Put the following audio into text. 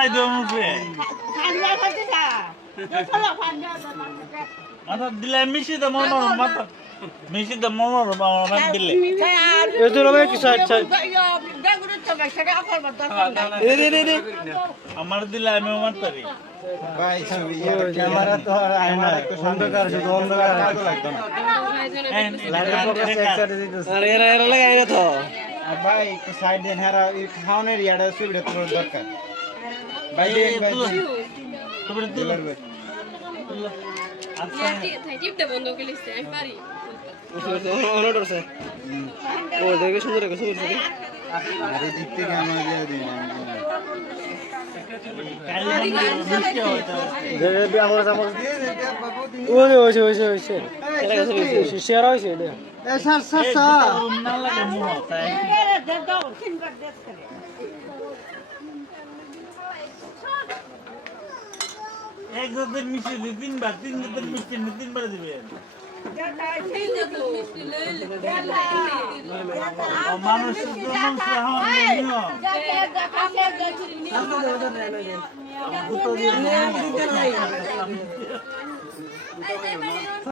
来都不是。看见他就啥？我操！你来没事的，妈妈，妈妈，没事的，妈妈，妈妈，妈妈，你来。哎，这老板去啥？哎呀，别给我这么些，我靠，我操！对对对，俺们的来没完成的。भाई सुविधा क्या हमारा तो आ रहा है ना कुछ अंदर का जो दोनों का आ रहा है तो लगता है लड़कों का सेक्सर इधर अरे रे रे लगाएगा तो भाई कुछ साइड देन है रा इस हाउ ने रियाडा सुविधा तो रोज दर्द कर Baik, baik. Baik, baik. Baik, baik. Baik, baik. Baik, share एक दर मिशन दिन दिन बार दिन दर मिशन दिन बार दिवे मानुष मानुष हाँ नहीं हो अब तो ये नहीं करना है